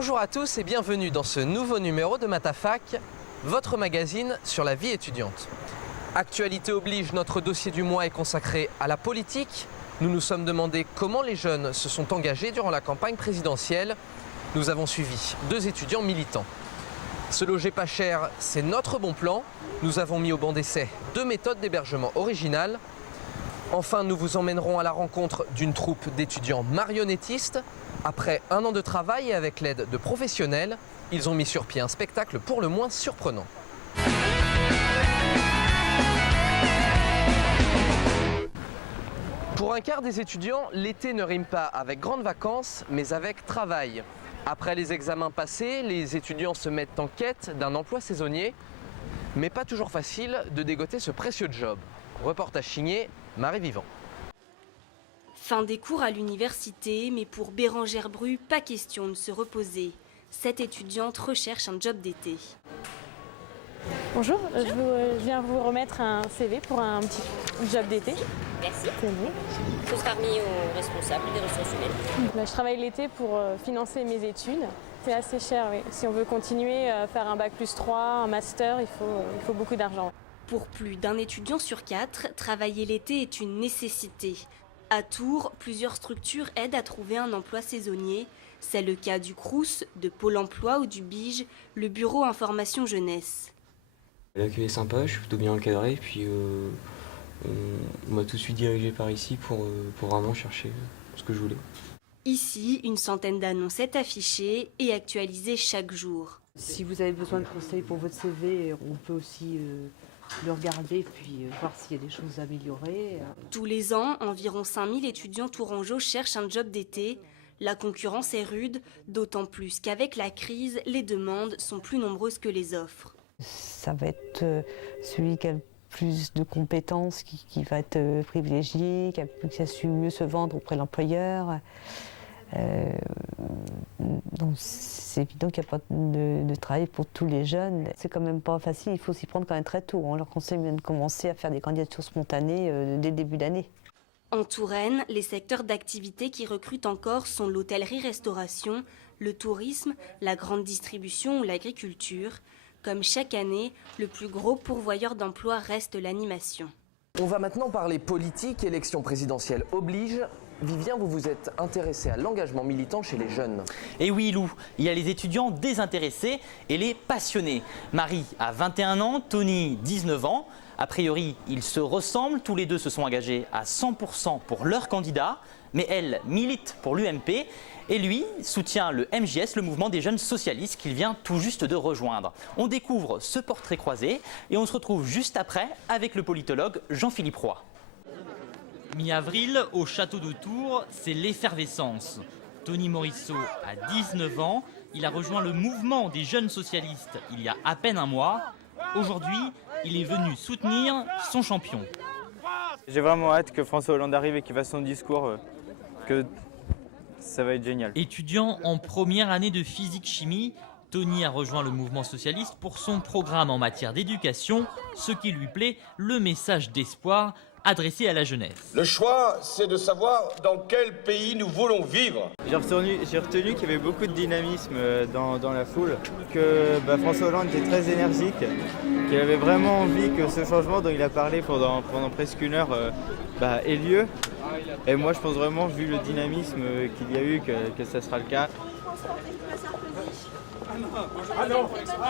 Bonjour à tous et bienvenue dans ce nouveau numéro de Matafac, votre magazine sur la vie étudiante. Actualité oblige, notre dossier du mois est consacré à la politique. Nous nous sommes demandé comment les jeunes se sont engagés durant la campagne présidentielle. Nous avons suivi 2 étudiants militants. Se loger pas cher, c'est notre bon plan. Nous avons mis au banc d'essai 2 méthodes d'hébergement originales. Enfin, nous vous emmènerons à la rencontre d'une troupe d'étudiants marionnettistes. Après 1 an de travail et avec l'aide de professionnels, ils ont mis sur pied un spectacle pour le moins surprenant. Pour un quart des étudiants, l'été ne rime pas avec grandes vacances, mais avec travail. Après les examens passés, les étudiants se mettent en quête d'un emploi saisonnier, mais pas toujours facile de dégoter ce précieux job. Reportage signé Marie Vivant. Fin des cours à l'université, mais pour Bérangère Bru, pas question de se reposer. Cette étudiante recherche un job d'été. Bonjour, je viens vous remettre un CV pour un petit job d'été. Merci. Ce sera remis aux responsables des ressources humaines. Là, je travaille l'été pour financer mes études. C'est assez cher, oui. Si on veut continuer à faire un bac plus 3, un master, il faut beaucoup d'argent. Pour plus d'un étudiant sur 4, travailler l'été est une nécessité. À Tours, plusieurs structures aident à trouver un emploi saisonnier. C'est le cas du Crous, de Pôle emploi ou du BIGE, le bureau information jeunesse. L'accueil est sympa, je suis plutôt bien encadré, puis on m'a tout de suite dirigé par ici pour vraiment chercher ce que je voulais. Ici, une centaine d'annonces est affichée et actualisée chaque jour. Si vous avez besoin de conseils pour votre CV, on peut aussi le regarder puis voir s'il y a des choses à améliorer. Tous les ans, environ 5000 étudiants tourangeaux cherchent un job d'été. La concurrence est rude, d'autant plus qu'avec la crise, les demandes sont plus nombreuses que les offres. Ça va être celui qui a le plus de compétences qui va être privilégié, qui a su mieux se vendre auprès de l'employeur. Donc c'est évident qu'il n'y a pas de travail pour tous les jeunes. C'est quand même pas facile, il faut s'y prendre quand même très tôt. On leur conseille même de commencer à faire des candidatures spontanées dès le début d'année. En Touraine, les secteurs d'activité qui recrutent encore sont l'hôtellerie-restauration, le tourisme, la grande distribution ou l'agriculture. Comme chaque année, le plus gros pourvoyeur d'emplois reste l'animation. On va maintenant parler politique, élection présidentielle oblige. Vivien, vous vous êtes intéressé à l'engagement militant chez les jeunes. Et oui Lou, il y a les étudiants désintéressés et les passionnés. Marie a 21 ans, Tony 19 ans. A priori, ils se ressemblent, tous les deux se sont engagés à 100% pour leur candidat, mais elle milite pour l'UMP et lui soutient le MJS, le mouvement des jeunes socialistes qu'il vient tout juste de rejoindre. On découvre ce portrait croisé et on se retrouve juste après avec le politologue Jean-Philippe Roy. Mi-avril, au château de Tours, c'est l'effervescence. Tony Morisseau a 19 ans, il a rejoint le mouvement des jeunes socialistes il y a à peine un mois. Aujourd'hui, il est venu soutenir son champion. J'ai vraiment hâte que François Hollande arrive et qu'il fasse son discours, que ça va être génial. Étudiant en première année de physique-chimie, Tony a rejoint le mouvement socialiste pour son programme en matière d'éducation, ce qui lui plaît, le message d'espoir adressé à la jeunesse. Le choix, c'est de savoir dans quel pays nous voulons vivre. J'ai retenu qu'il y avait beaucoup de dynamisme dans la foule, que François Hollande était très énergique, qu'il avait vraiment envie que ce changement dont il a parlé pendant presque 1 heure ait lieu. Et moi je pense vraiment, vu le dynamisme qu'il y a eu, que ça sera le cas.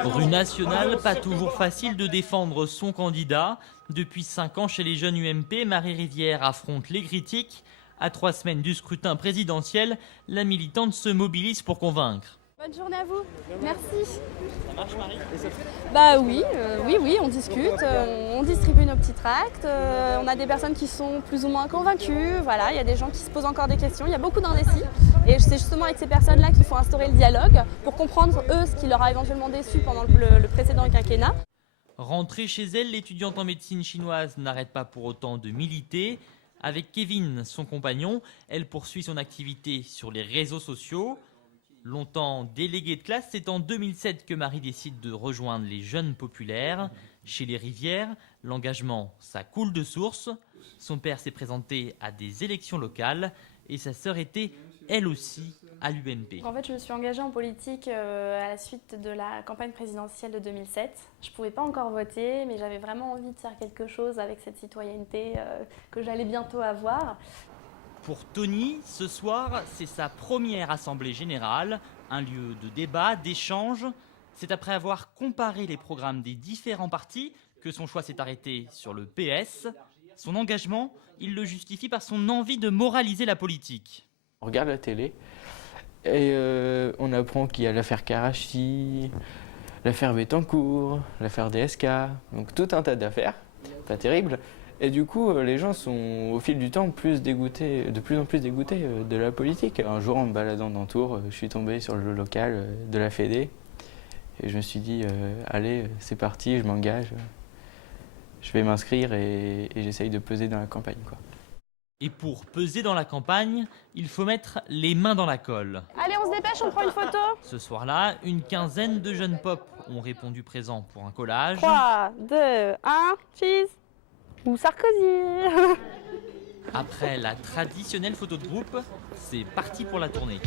Rue nationale, pas toujours facile de défendre son candidat. Depuis 5 ans chez les jeunes UMP, Marie Rivière affronte les critiques. À 3 semaines du scrutin présidentiel, la militante se mobilise pour convaincre. Bonne journée à vous. Merci. Ça marche Marie ? Oui, on discute, on distribue nos petits tracts, on a des personnes qui sont plus ou moins convaincues, voilà, il y a des gens qui se posent encore des questions, il y a beaucoup d'indécis. Et c'est justement avec ces personnes-là qu'il faut instaurer le dialogue pour comprendre, eux, ce qui leur a éventuellement déçu pendant le précédent quinquennat. Rentrée chez elle, l'étudiante en médecine chinoise n'arrête pas pour autant de militer. Avec Kevin, son compagnon, elle poursuit son activité sur les réseaux sociaux. Longtemps déléguée de classe, c'est en 2007 que Marie décide de rejoindre les Jeunes Populaires. Chez les Rivières, l'engagement, ça coule de source. Son père s'est présenté à des élections locales et sa sœur était elle aussi, à l'UMP. En fait, je me suis engagée en politique à la suite de la campagne présidentielle de 2007. Je ne pouvais pas encore voter, mais j'avais vraiment envie de faire quelque chose avec cette citoyenneté que j'allais bientôt avoir. Pour Tony, ce soir, c'est sa première assemblée générale, un lieu de débat, d'échange. C'est après avoir comparé les programmes des différents partis que son choix s'est arrêté sur le PS. Son engagement, il le justifie par son envie de moraliser la politique. On regarde la télé et on apprend qu'il y a l'affaire Karachi, l'affaire Bettencourt, l'affaire DSK, donc tout un tas d'affaires, pas terribles. Et du coup, les gens sont au fil du temps de plus en plus dégoûtés de la politique. Un jour, en me baladant dans Tours, je suis tombé sur le local de la Fédé et je me suis dit, allez, c'est parti, je m'engage, je vais m'inscrire et j'essaye de peser dans la campagne, quoi. Et pour peser dans la campagne, il faut mettre les mains dans la colle. Allez, on se dépêche, on prend une photo. Ce soir-là, une quinzaine de jeunes pop ont répondu présent pour un collage. 3, 2, 1, cheese. Ou Sarkozy. Après la traditionnelle photo de groupe, c'est parti pour la tournée.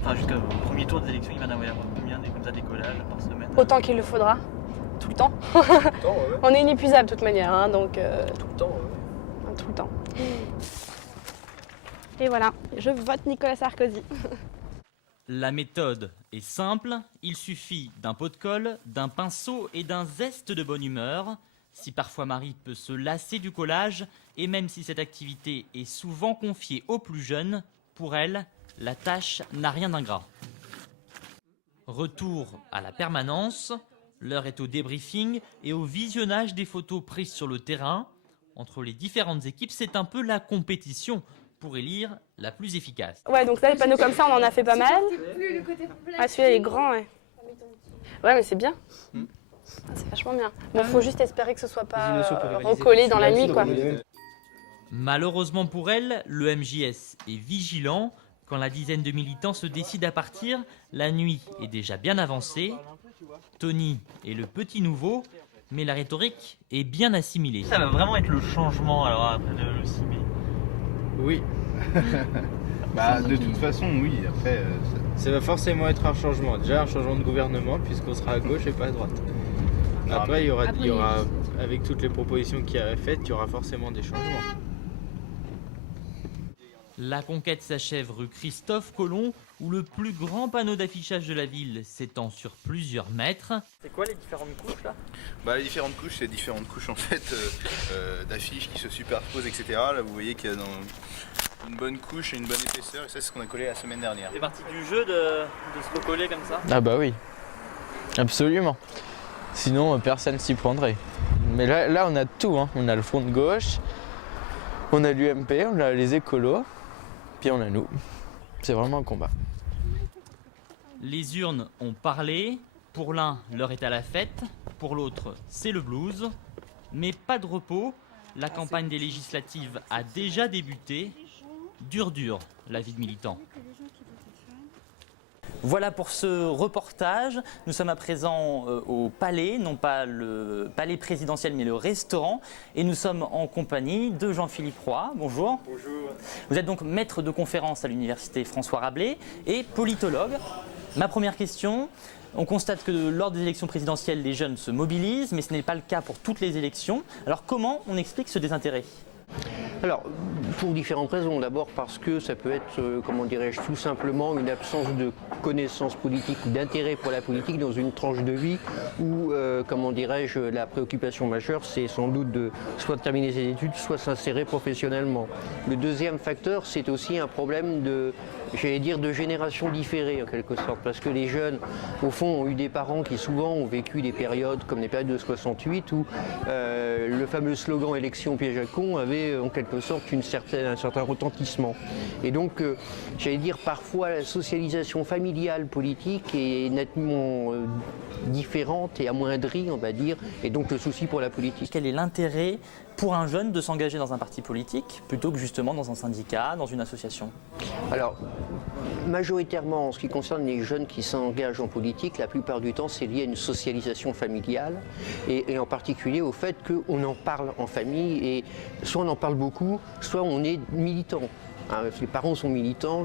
Enfin, jusqu'au premier tour des élections, il va y avoir combien comme ça, des collages par semaine? Autant qu'il le faudra. Tout le temps. On est inépuisable de toute manière, hein, donc... Tout le temps, ouais. Tout le temps. Et voilà, je vote Nicolas Sarkozy. La méthode est simple, il suffit d'un pot de colle, d'un pinceau et d'un zeste de bonne humeur. Si parfois Marie peut se lasser du collage, et même si cette activité est souvent confiée aux plus jeunes, pour elle, la tâche n'a rien d'ingrat. Retour à la permanence, l'heure est au débriefing et au visionnage des photos prises sur le terrain. Entre les différentes équipes, c'est un peu la compétition pour élire la plus efficace. Ouais, donc là, les panneaux comme ça, on en a fait pas mal. Ah, celui-là, il est grand, ouais. Ouais, mais c'est bien. Ah, c'est vachement bien. Bon, faut juste espérer que ce soit pas recollé dans la nuit, quoi. Malheureusement pour elle, le MJS est vigilant. Quand la dizaine de militants se décident à partir, la nuit est déjà bien avancée. Tony est le petit nouveau, mais la rhétorique est bien assimilée. Ça va vraiment être le changement alors après le 6 mai. Oui. De toute façon, oui. Après, ça va forcément être un changement. Déjà un changement de gouvernement puisqu'on sera à gauche et pas à droite. Après, il y aura, avec toutes les propositions qu'il y a faites, il y aura forcément des changements. La conquête s'achève rue Christophe Colomb, où le plus grand panneau d'affichage de la ville s'étend sur plusieurs mètres. C'est quoi les différentes couches là? Les différentes couches, c'est différentes couches en fait d'affiches qui se superposent, etc. Là, vous voyez qu'il y a une bonne couche et une bonne épaisseur, et ça, c'est ce qu'on a collé la semaine dernière. C'est partie du jeu de se recoller comme ça? Ah bah oui, absolument. Sinon, personne s'y prendrait. Mais là, on a tout, hein. On a le front de gauche, on a l'UMP, on a les écolos, puis on a nous. C'est vraiment un combat. Les urnes ont parlé. Pour l'un, l'heure est à la fête. Pour l'autre, c'est le blues. Mais pas de repos. La campagne des législatives a déjà débuté. Dur, la vie de militant. Voilà pour ce reportage. Nous sommes à présent au Palais, non pas le Palais présidentiel, mais le restaurant. Et nous sommes en compagnie de Jean-Philippe Roy. Bonjour. Bonjour. Vous êtes donc maître de conférence à l'université François Rabelais et politologue. Ma première question, on constate que lors des élections présidentielles, les jeunes se mobilisent, mais ce n'est pas le cas pour toutes les élections. Alors comment on explique ce désintérêt ? Alors, pour différentes raisons. D'abord parce que ça peut être, comment dirais-je, tout simplement une absence de connaissance politique ou d'intérêt pour la politique dans une tranche de vie où, comment dirais-je, la préoccupation majeure, c'est sans doute de soit de terminer ses études, soit s'insérer professionnellement. Le deuxième facteur, c'est aussi un problème de, j'allais dire, de génération différée en quelque sorte, parce que les jeunes, au fond, ont eu des parents qui souvent ont vécu des périodes comme les périodes de 68 où le fameux slogan « élection piège à con » avait en quelque sorte un certain retentissement. Et donc, j'allais dire, parfois la socialisation familiale politique est nettement différente et amoindrie, on va dire, et donc le souci pour la politique. Quel est l'intérêt pour un jeune de s'engager dans un parti politique plutôt que justement dans un syndicat, dans une association? Alors, majoritairement, en ce qui concerne les jeunes qui s'engagent en politique, la plupart du temps, c'est lié à une socialisation familiale et en particulier au fait qu'on en parle en famille et soit on en parle beaucoup, soit on est militant. Les parents sont militants,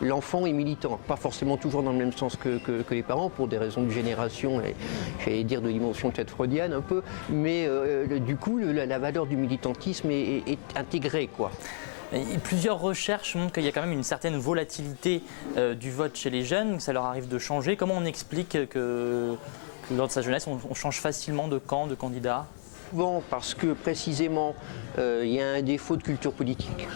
l'enfant est militant. Pas forcément toujours dans le même sens que les parents, pour des raisons de génération et j'allais dire de dimension peut-être freudienne un peu, mais du coup la valeur du militantisme est intégrée, quoi. Et plusieurs recherches montrent qu'il y a quand même une certaine volatilité du vote chez les jeunes, que ça leur arrive de changer. Comment on explique que lors de sa jeunesse, on change facilement de camp, de candidat? Souvent parce que précisément il y a un défaut de culture politique,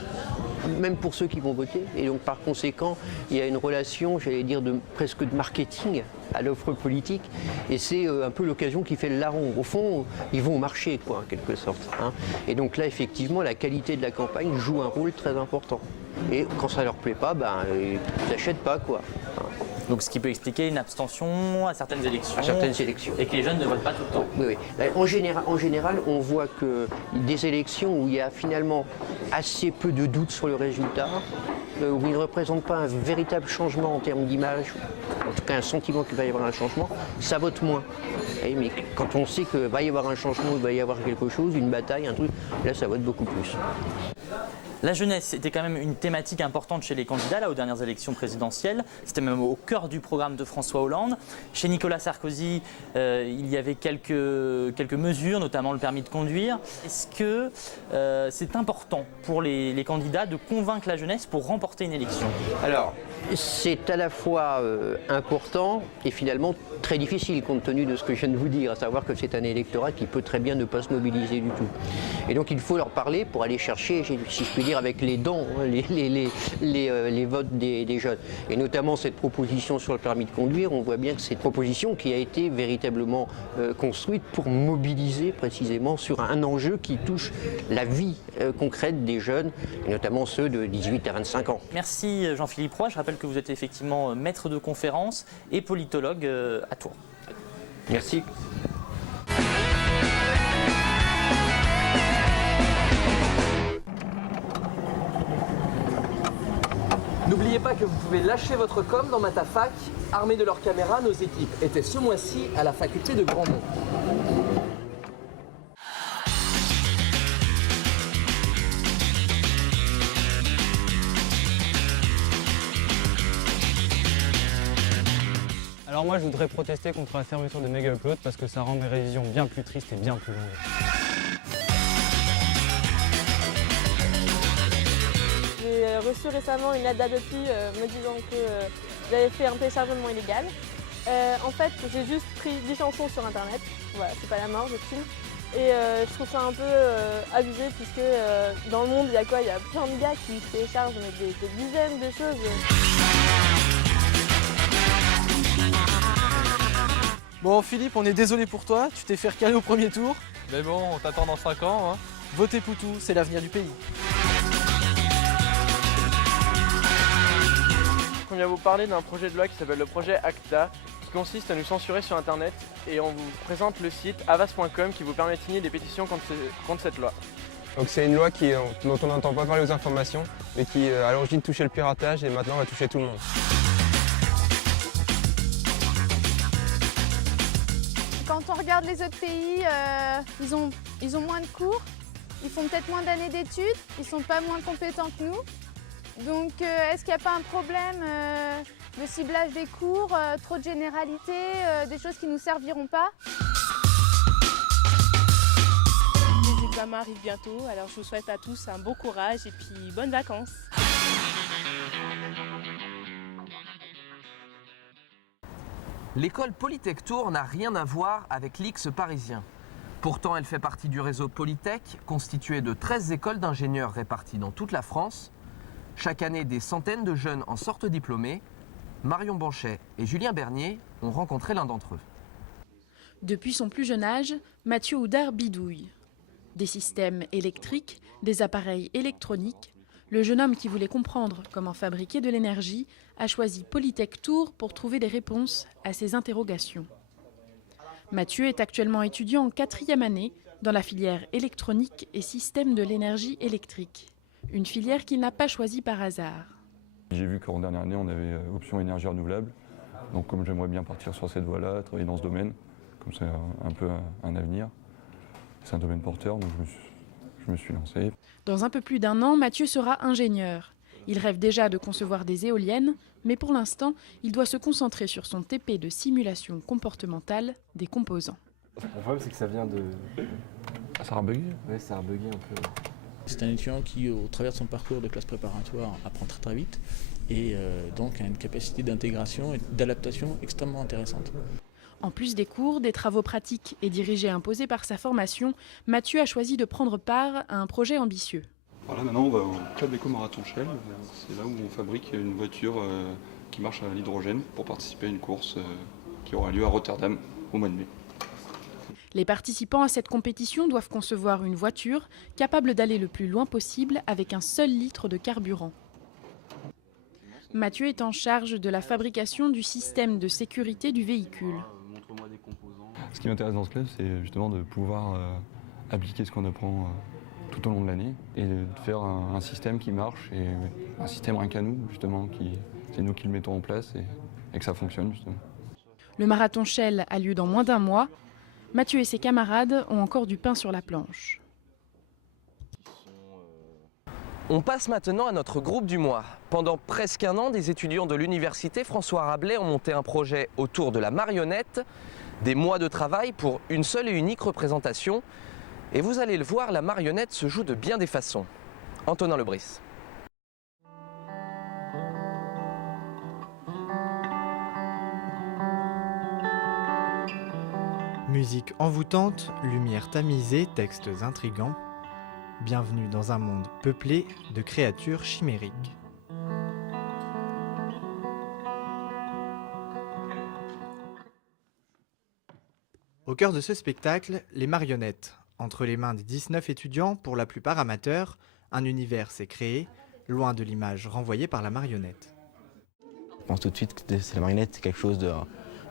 même pour ceux qui vont voter, et donc par conséquent il y a une relation, j'allais dire, presque de marketing à l'offre politique, et c'est un peu l'occasion qui fait le larron. Au fond, ils vont au marché, quoi, en quelque sorte, hein. Et donc là, effectivement, la qualité de la campagne joue un rôle très important. Et quand ça leur plaît pas, ils n'achètent pas, quoi. Donc ce qui peut expliquer une abstention à certaines élections. À certaines élections. Et que les jeunes ne votent pas tout le temps. Oui, oui. En général, on voit que des élections où il y a finalement assez peu de doutes sur le résultat, où il ne représente pas un véritable changement en termes d'image, en tout cas un sentiment qu'il va y avoir un changement, ça vote moins. Mais quand on sait qu'il va y avoir un changement, il va y avoir quelque chose, une bataille, un truc, là ça vote beaucoup plus. La jeunesse était quand même une thématique importante chez les candidats là, aux dernières élections présidentielles. C'était même au cœur du programme de François Hollande. Chez Nicolas Sarkozy, il y avait quelques mesures, notamment le permis de conduire. Est-ce que c'est important pour les candidats de convaincre la jeunesse pour remporter une élection? Alors, c'est à la fois important et finalement très difficile compte tenu de ce que je viens de vous dire, à savoir que c'est un électorat qui peut très bien ne pas se mobiliser du tout. Et donc il faut leur parler pour aller chercher, si je puis dire, avec les dents, les votes des jeunes. Et notamment cette proposition sur le permis de conduire, on voit bien que c'est une proposition qui a été véritablement construite pour mobiliser précisément sur un enjeu qui touche la vie concrète des jeunes, et notamment ceux de 18 à 25 ans. Merci Jean-Philippe Roy. Je rappelle que vous êtes effectivement maître de conférences et politologue à Tours. Merci. N'oubliez pas que vous pouvez lâcher votre com dans Matafac. Armés de leurs caméras, nos équipes étaient ce mois-ci à la faculté de Grandmont. Alors moi je voudrais protester contre la fermeture de Mega Upload parce que ça rend mes révisions bien plus tristes et bien plus longues. J'ai reçu récemment une lettre d'Adopi me disant que j'avais fait un téléchargement illégal. En fait, j'ai juste pris 10 chansons sur internet, voilà, c'est pas la mort, j'estime. Et je trouve ça un peu abusé puisque dans le monde, il y a quoi? Il y a plein de gars qui téléchargent des dizaines de choses. Bon Philippe, on est désolé pour toi, tu t'es fait recaler au premier tour. Mais bon, on t'attend dans 5 ans. Hein. Votez Poutou, c'est l'avenir du pays. On vient vous parler d'un projet de loi qui s'appelle le projet ACTA, qui consiste à nous censurer sur internet, et on vous présente le site avas.com qui vous permet de signer des pétitions contre cette loi. Donc c'est une loi dont on n'entend pas parler aux informations, mais qui à l'origine touchait le piratage et maintenant va toucher tout le monde. Quand on regarde les autres pays, ils ont moins de cours, ils font peut-être moins d'années d'études, ils ne sont pas moins compétents que nous. Donc est-ce qu'il n'y a pas un problème de ciblage des cours, trop de généralités, des choses qui ne nous serviront pas? Les examens arrivent bientôt, alors je vous souhaite à tous un bon courage et puis bonnes vacances. L'école Polytech Tours n'a rien à voir avec l'X parisien. Pourtant, elle fait partie du réseau Polytech, constitué de 13 écoles d'ingénieurs réparties dans toute la France. Chaque année, des centaines de jeunes en sortent diplômés. Marion Banchet et Julien Bernier ont rencontré l'un d'entre eux. Depuis son plus jeune âge, Mathieu Houdard bidouille. Des systèmes électriques, des appareils électroniques. Le jeune homme qui voulait comprendre comment fabriquer de l'énergie a choisi Polytech Tours pour trouver des réponses à ses interrogations. Mathieu est actuellement étudiant en 4e année dans la filière électronique et système de l'énergie électrique. Une filière qu'il n'a pas choisie par hasard. J'ai vu qu'en dernière année, on avait option énergie renouvelable. Donc comme j'aimerais bien partir sur cette voie-là, travailler dans ce domaine, comme c'est un peu un avenir, c'est un domaine porteur, donc je me suis lancé. Dans un peu plus d'1 an, Mathieu sera ingénieur. Il rêve déjà de concevoir des éoliennes, mais pour l'instant, il doit se concentrer sur son TP de simulation comportementale des composants. Le problème, c'est que ça vient de... Ça a bugué ? Oui, ça a bugué un peu. C'est un étudiant qui, au travers de son parcours de classe préparatoire, apprend très très vite et donc a une capacité d'intégration et d'adaptation extrêmement intéressante. En plus des cours, des travaux pratiques et dirigés imposés par sa formation, Mathieu a choisi de prendre part à un projet ambitieux. Voilà, maintenant on va au Club Éco Marathon Shell. C'est là où on fabrique une voiture qui marche à l'hydrogène pour participer à une course qui aura lieu à Rotterdam au mois de mai. Les participants à cette compétition doivent concevoir une voiture capable d'aller le plus loin possible avec un seul litre de carburant. Mathieu est en charge de la fabrication du système de sécurité du véhicule. Ce qui m'intéresse dans ce club, c'est justement de pouvoir appliquer ce qu'on apprend tout au long de l'année et de faire un système qui marche et un système rien qu'à nous, justement, c'est nous qui le mettons en place et que ça fonctionne, justement. Le marathon Shell a lieu dans moins d'1 mois. Mathieu et ses camarades ont encore du pain sur la planche. On passe maintenant à notre groupe du mois. Pendant presque 1 an, des étudiants de l'université François Rabelais ont monté un projet autour de la marionnette. Des mois de travail pour une seule et unique représentation. Et vous allez le voir, la marionnette se joue de bien des façons. Antonin Lebris. Musique envoûtante, lumière tamisée, textes intrigants. Bienvenue dans un monde peuplé de créatures chimériques. Au cœur de ce spectacle, les marionnettes. Entre les mains des 19 étudiants, pour la plupart amateurs, un univers s'est créé, loin de l'image renvoyée par la marionnette. Je pense tout de suite que la marionnette, c'est quelque chose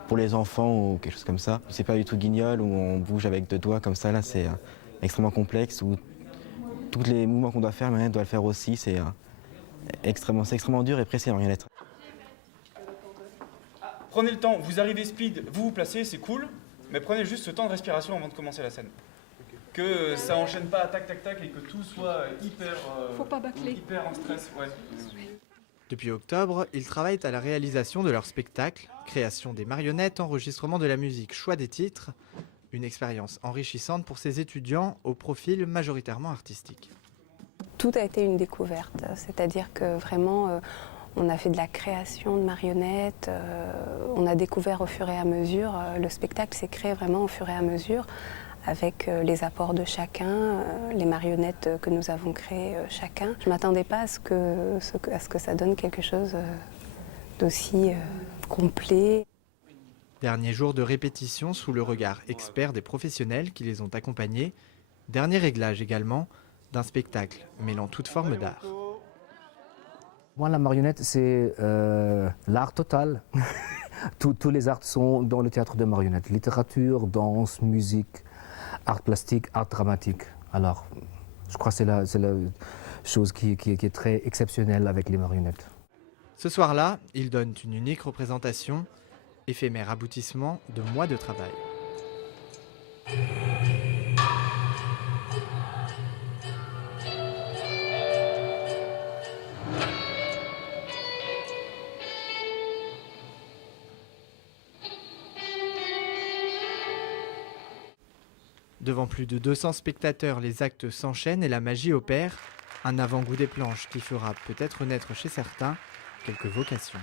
pour les enfants ou quelque chose comme ça. C'est pas du tout guignol où on bouge avec 2 doigts comme ça, là c'est extrêmement complexe où tous les mouvements qu'on doit faire, la marionnette doit le faire aussi, c'est extrêmement dur et précis la marionnette. Prenez le temps, vous arrivez speed, vous vous placez, c'est cool, mais prenez juste ce temps de respiration avant de commencer la scène. Que ça enchaîne pas tac tac tac et que tout soit hyper en stress. Ouais. Depuis octobre, ils travaillent à la réalisation de leur spectacle, création des marionnettes, enregistrement de la musique, choix des titres, une expérience enrichissante pour ces étudiants au profil majoritairement artistique. Tout a été une découverte, c'est-à-dire que vraiment on a fait de la création de marionnettes, on a découvert au fur et à mesure, le spectacle s'est créé vraiment au fur et à mesure avec les apports de chacun, les marionnettes que nous avons créées chacun. Je ne m'attendais pas à ce que ça donne quelque chose d'aussi complet. Dernier jour de répétition sous le regard expert des professionnels qui les ont accompagnés. Dernier réglage également d'un spectacle mêlant toutes formes d'art. Moi, la marionnette, c'est l'art total. Tous les arts sont dans le théâtre de marionnettes. Littérature, danse, musique, art plastique, art dramatique. Alors, je crois que c'est la chose qui est très exceptionnelle avec les marionnettes. Ce soir-là, ils donnent une unique représentation, éphémère aboutissement de mois de travail. Devant plus de 200 spectateurs, les actes s'enchaînent et la magie opère. Un avant-goût des planches qui fera peut-être naître chez certains quelques vocations.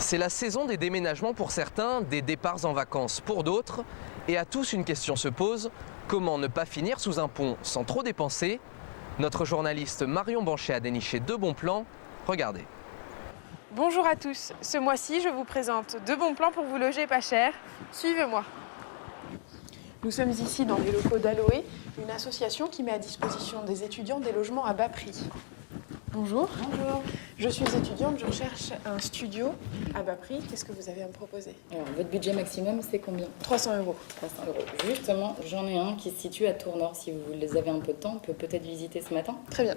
C'est la saison des déménagements pour certains, des départs en vacances pour d'autres. Et à tous, une question se pose, comment ne pas finir sous un pont sans trop dépenser? Notre journaliste Marion Banchet a déniché 2 bons plans. Regardez. Bonjour à tous, ce mois-ci je vous présente 2 bons plans pour vous loger pas cher. Suivez-moi. Nous sommes ici dans les locaux d'Aloé, une association qui met à disposition des étudiants des logements à bas prix. Bonjour. Bonjour. Je suis étudiante, je recherche un studio à bas prix. Qu'est-ce que vous avez à me proposer? Alors, votre budget maximum, c'est combien? 300 €. 300 €. Justement, j'en ai un qui se situe à Tours-Nord. Si vous avez un peu de temps, on peut peut-être visiter ce matin. Très bien.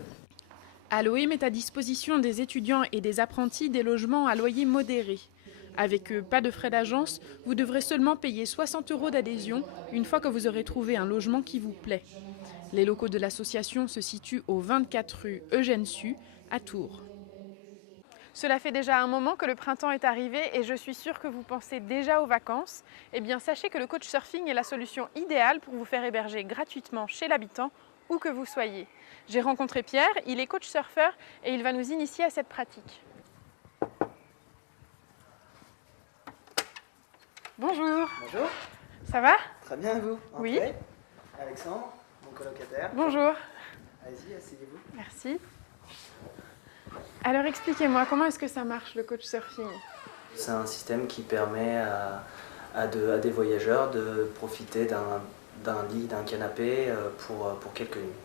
Aloé met à disposition des étudiants et des apprentis des logements à loyer modéré. Avec eux, pas de frais d'agence, vous devrez seulement payer 60 € d'adhésion une fois que vous aurez trouvé un logement qui vous plaît. Les locaux de l'association se situent au 24 rue Eugène Sue, à Tours. Cela fait déjà un moment que le printemps est arrivé et je suis sûre que vous pensez déjà aux vacances. Eh bien, sachez que le Couchsurfing est la solution idéale pour vous faire héberger gratuitement chez l'habitant, où que vous soyez. J'ai rencontré Pierre, il est coach surfeur et il va nous initier à cette pratique. Bonjour. Bonjour. Ça va? Très bien, et vous? Oui. Alexandre, mon colocataire. Bonjour. Allez-y, asseyez-vous. Merci. Alors expliquez-moi, comment est-ce que ça marche le couchsurfing? C'est un système qui permet à des voyageurs de profiter d'un lit, d'un canapé pour quelques nuits.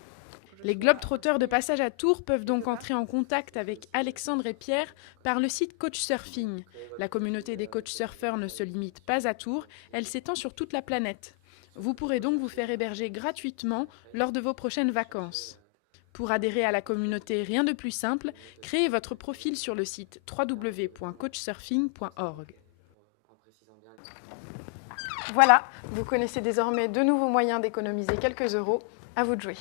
Les globetrotters de passage à Tours peuvent donc entrer en contact avec Alexandre et Pierre par le site Couchsurfing. La communauté des couchsurfeurs ne se limite pas à Tours, elle s'étend sur toute la planète. Vous pourrez donc vous faire héberger gratuitement lors de vos prochaines vacances. Pour adhérer à la communauté, rien de plus simple, créez votre profil sur le site www.couchsurfing.org. Voilà, vous connaissez désormais de nouveaux moyens d'économiser quelques euros. À vous de jouer.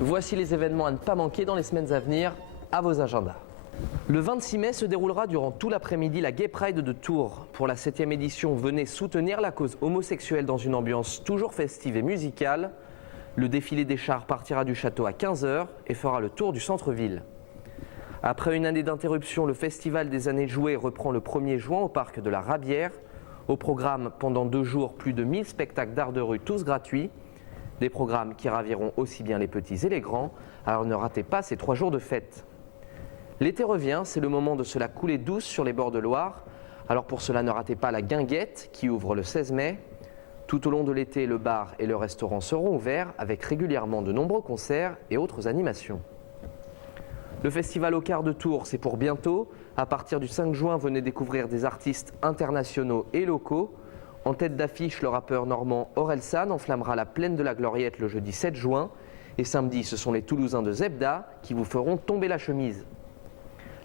Voici les événements à ne pas manquer dans les semaines à venir, à vos agendas. Le 26 mai se déroulera durant tout l'après-midi la Gay Pride de Tours. Pour la 7e édition, venez soutenir la cause homosexuelle dans une ambiance toujours festive et musicale. Le défilé des chars partira du château à 15 h et fera le tour du centre-ville. Après une année d'interruption, le Festival des années jouées reprend le 1er juin au parc de la Rabière. Au programme, pendant 2 jours, plus de 1000 spectacles d'art de rue, tous gratuits. Des programmes qui raviront aussi bien les petits et les grands, alors ne ratez pas ces 3 jours de fête. L'été revient, c'est le moment de se la couler douce sur les bords de Loire. Alors pour cela, ne ratez pas la Guinguette qui ouvre le 16 mai. Tout au long de l'été, le bar et le restaurant seront ouverts avec régulièrement de nombreux concerts et autres animations. Le festival au quart de Tours, c'est pour bientôt. À partir du 5 juin, venez découvrir des artistes internationaux et locaux. En tête d'affiche, le rappeur normand Orelsan enflammera la plaine de la Gloriette le jeudi 7 juin. Et samedi, ce sont les Toulousains de Zebda qui vous feront tomber la chemise.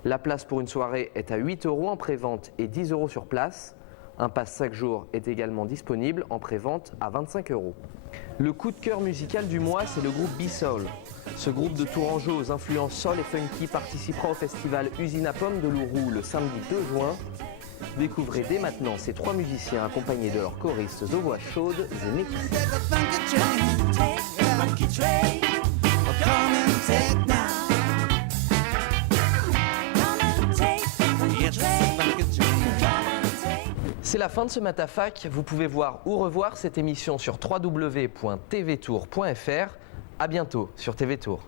La place pour une soirée est à 8 € en prévente et 10 € sur place. Un pass 5 jours est également disponible en prévente à 25 €. Le coup de cœur musical du mois, c'est le groupe B-Soul. Ce groupe de Tourangeaux aux influences soul et funky participera au festival Usine à Pommes de Louroux le samedi 2 juin. Découvrez dès maintenant ces 3 musiciens accompagnés de leurs choristes aux voix chaudes et maîtrisées. C'est la fin de ce Matafac. Vous pouvez voir ou revoir cette émission sur www.tvtour.fr. À bientôt sur TV Tour.